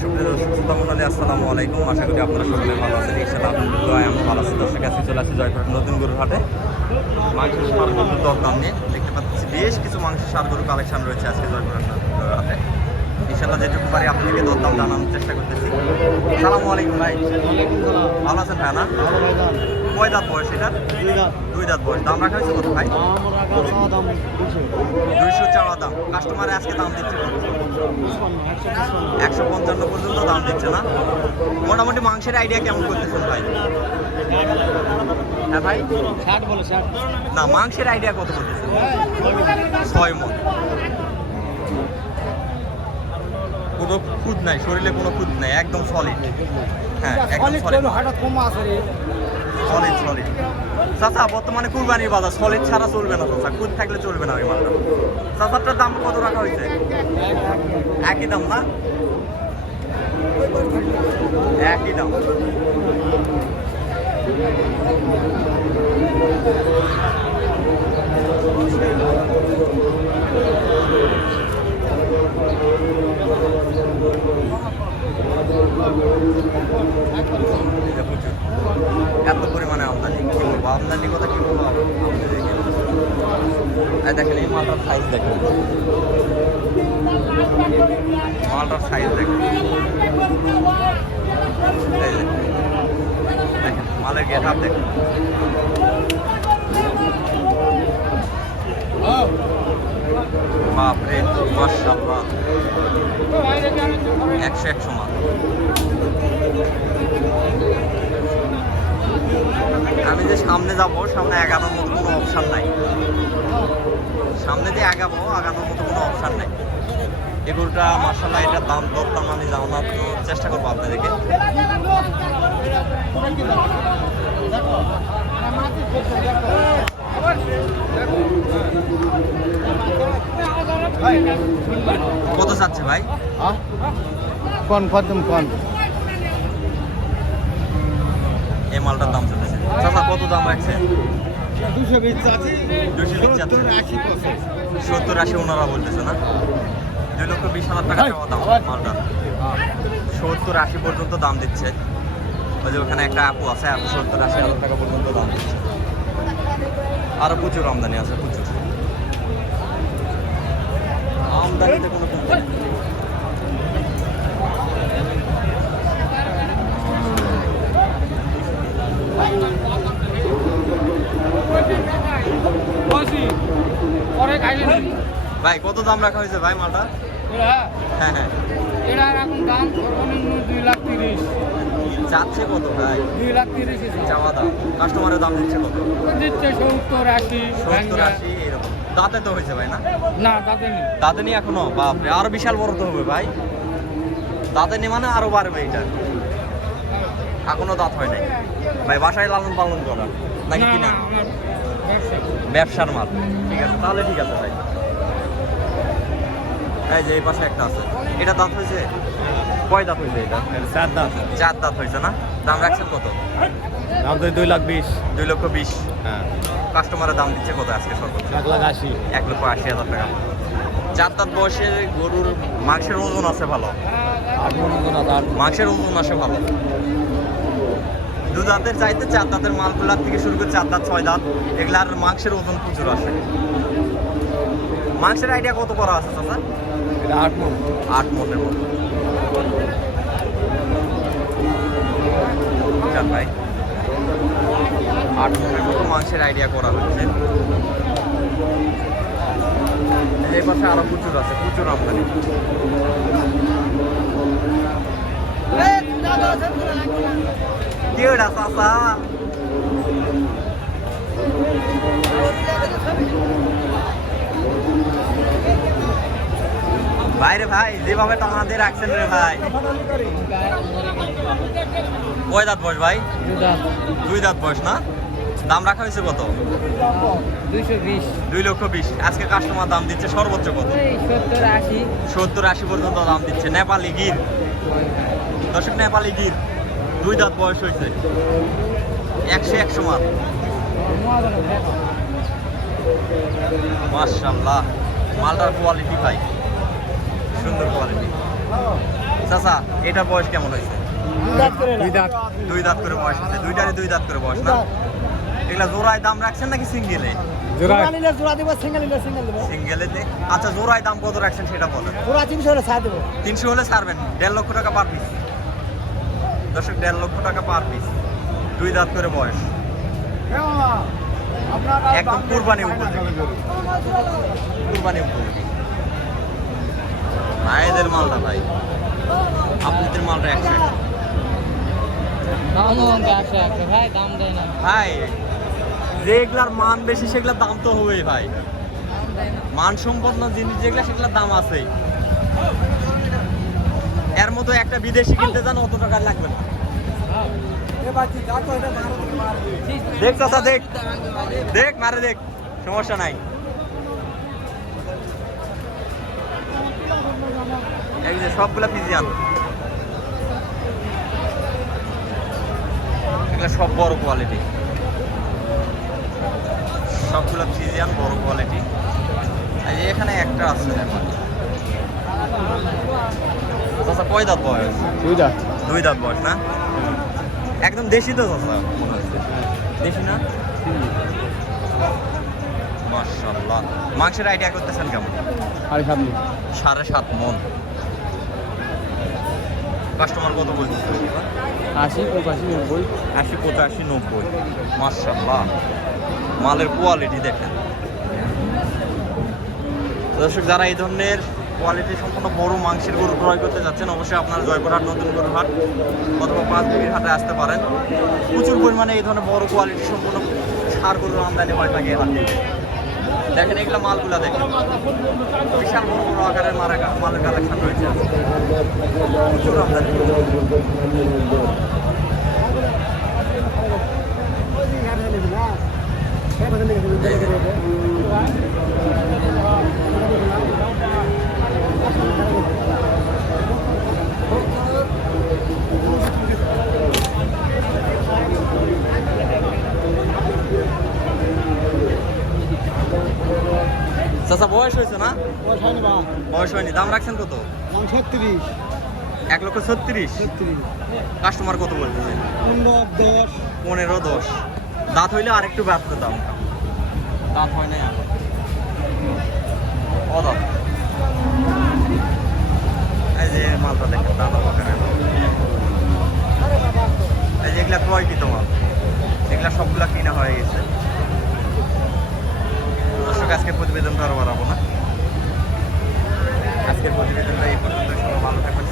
সুপ্রিয় দর্শক শ্রোতা মণ্ডলী, আসসালামু আলাইকুম। আশা করি আপনারা সকলে ভালো আছেন। ইনশাআল্লাহ আলহামদুলিল্লাহ আমি ভালো আছি। দর্শক কাছে চলে আসছি জয়পুরহাট নতুন গরুর হাটে। মাংসের সার গরুর দরদাম নিয়ে দেখতে পাচ্ছি বেশ কিছু মাংসের সার গরু কালেকশন রয়েছে আজকে জয়পুরহাট হাটে। ইনশাআল্লাহ যেটুকু পারি আপনাদেরকে দরদাম জানানোর চেষ্টা করতেছি। আসসালামু আলাইকুম ভাই। ভালো আছেন ভাই? না কয় দাঁত বয়স এটা? দুই দাঁত বয়স। দাম রাখা হয়েছে কত ভাই? 200 চাওয়া দাম। কাস্টমারে আজকে দাম দিচ্ছে 155 পর্যন্ত দাম দিচ্ছে না? মোটামুটি মাংসের আইডিয়া কেমন করতেছেন ভাই? হ্যাঁ ভাই, 60 বলে 60 না মাংসের আইডিয়া কত করতেছেন? 6 মণ। কোনো খুদ নাই, শরীরে কোনো খুদ নাই, একদম সলিড। হ্যাঁ একদম সলিড। হঠাৎ কম আছে রে সলিড সলিড। চাচা বর্তমানে কুরবানির বাজার, সলিড ছাড়া চলবে না চাচা, খুদ থাকলে চলবে না ওই মালটা। চাচারটার দাম কত রাখা হয়েছে? একই দাম না? একই দাম। এত পরিমাণে আমদানি, কি বলবো আমদানি কথা, কি বলবো দেখেন এই মালটার সাইজ দেখেন, মালটার সাইজ দেখেন, দেখেন মালের গেট আপ দেখেন। বাপরে মাশাআল্লাহ, 100 মাল। আমি যে সামনে যাবো, সামনে আগানোর মতো কোনো অপশান নাই। সামনে যে আগানোর মতো কোনো অপশান নাই। এগুলোটা মাশাআল্লাহ, এটার দাম দরদাম আমি জানার চেষ্টা করবো আপনাদেরকে। কত চাচ্ছে ভাই? কোন এই মালটার দাম চলতেছে চাচা, কত দাম রাখছে? 220 আছে, 220 যাচ্ছে। 70-80 ওনারা বলতেছে না? 2,20,000 টাকা চাওয়া দাম মালটা। 70-80 পর্যন্ত দাম দিচ্ছে। ওই যে ওখানে একটা আপু আছে, আপু 70-80 টাকা পর্যন্ত দাম দিচ্ছে। আরো প্রচুর আমদানি আছে, প্রচুর আমদানিতে কোনো কমতি নেই। ভাই কত দাম রাখা হয়েছে ভাই মালটা? হ্যাঁ হ্যাঁ, এটা এখন দাম সর্বনিম্ন 2,30,000। যাচ্ছে কত ভাই? 2,30,000 চাওয়া দাম। কাস্টমারের দাম দিচ্ছে কত? দিচ্ছে 70-80। 70-80 এরকম। দাঁতে তো হয়েছে ভাই? না না দাঁতে নেই। দাঁতে নেই এখনো? বাপরে, আরো বিশাল বড় তো হবে ভাই। দাঁতে নেই মানে আরো বাড়বে এটা। এখনো দাঁত হয় নাই ভাই। বাসায় লালন পালন করা নাকি কিনা? ব্যবসার মাল। ঠিক আছে, তাহলে ঠিক আছে ভাই। এই যে এই পাশে একটা আছে, এটা দাঁত হয়েছে? কয় দাঁত হয়েছে এটা? 4 দাঁত। 4 দাঁত হয়েছে না? দাম রাখছেন কত? দাম তো 2,20,000। 2,20,000। হ্যাঁ, কাস্টমারের দাম দিচ্ছে কত আজকে সর্বোচ্চ? 1,80,000। 1,80,000 টাকা। 4 দাঁত বয়সের গরুর মাংসের ওজন আছে ভালো, 8 মণ ওজন আছে। মাংসের ওজন আসে ভালো। 2 দাঁতের চাইতে 4 দাঁতের মালগুলার থেকে শুরু করে 4 দাঁত 6 দাঁত এগুলার মাংসের ওজন প্রচুর আসে। মাংসের আইডিয়া কত করা আছে চাচা? এটা 8 মণ। 8 মণের মতো। বুঝলেন ভাই, 8 মণের মতো মাংসের আইডিয়া করা হচ্ছে। এই পাশে আরো প্রচুর আছে, প্রচুর আমদানি। কি ওটা চাচা? ভাইরে ভাই, যেভাবে টানা দিয়ে রাখছেন রে ভাই। কয় দাঁত বয়স ভাই? 2 দাঁত বয়স না? দাম রাখা হয়েছে কত? 220। 2,20,000। আজকে কাস্টমার দাম দিচ্ছে সর্বোচ্চ কত? 70-80। 70-80 পর্যন্ত দাম দিচ্ছে। নেপালি গির, দর্শক নেপালি গির, 2 দাঁত বয়স হয়েছে। 100 মাল। মাশাআল্লাহ, মালটার কোয়ালিটি ভাই সুন্দর কোয়ালিটি। চাচা এটা বয়স কেমন হয়েছে? দুই দাঁত। 2 দাঁত করে বয়স হয়েছে, দুইটারই 2 দাঁত করে বয়স না? এগুলা জোড়ায় দাম রাখছেন নাকি সিঙ্গেলে? জোড়া সিঙ্গেলে আচ্ছা, জোড়ায় দাম কত রাখছেন সেটা বলেন। 300 হলে ছাড়বেন। 1.5 লক্ষ টাকা পার পিস। দর্শক 1.5 লক্ষ টাকা পার পিস, 2 দাঁত করে বয়স, একদম কুরবানি উপযোগী। কুরবানি উপযোগী ভাইদের মালটা ভাই, আপনাদের মালটা 100। ভাই দাম দেয় না। ভাই যেগুলার মান বেশি সেগুলার দাম তো হবেই ভাই, মান সম্পন্ন জিনিস যেগুলা সেগুলার দাম আছেই। এর মতো একটা বিদেশি কিনতে যান অত টাকা লাগবে না। দেখ চাচা দেখ, দেখ মারে দেখ, সমস্যা নাই। এই যে সবগুলা পিজিয়ান, এগুলা সব বড় কোয়ালিটি, সবগুলো ফিজিয়ান বড় কোয়ালিটি। এই যে এখানে একটা আছে দেখুন। চাচা কয় দাঁত বয়স? 2 দাঁত। 2 দাঁত বয়স না? একদম দেশি তো চাচা মনে হচ্ছে, দেশি না? মাশাআল্লাহ। মাংসের আইডিয়া করতেছেন কেমন? 7.5 মণ। কাস্টমার কত বলতেছে? 80, 85, 90। 80, 85, 90। মাশাআল্লাহ, মালের কোয়ালিটি দেখেন। দর্শক যারা এই ধরনের কোয়ালিটি সম্পন্ন বড় মাংসের গরু ক্রয় করতে যাচ্ছেন, অবশ্যই আপনারা জয়পুরহাট নতুন গরুর হাট অথবা 5 বিঘির হাটে আসতে পারেন। প্রচুর পরিমাণে এই ধরনের বড় কোয়ালিটি সম্পন্ন সার গরুর আমদানি হয় থাকে হাট থেকে। দেখেন এগুলো মালগুলা দেখেন, বিশাল বড় বড় আকারের মালের কালেকশন রয়েছে, প্রচুর আমদানি। চাচা বয়স হয়েছে না? বয়স হয়নি। দাম রাখছেন কত? 1,36,000। কাস্টমার কত বলতেছে? 15, 10। দাঁত হইলে আরেকটু বাড়তো দাম। দাঁত হয় না এখন, দাঁত। এই যে মালটা দেখেন, দাদা বাগানের এই যে এগুলা ক্রয়কৃত মাল, এগুলা সবগুলা কিনা হয়ে গেছে। দর্শক আজকের প্রতিবেদনটা আরো বাড়াবো না, আজকের প্রতিবেদনটা এই পর্যন্ত। সবাই ভালো থাকবেন।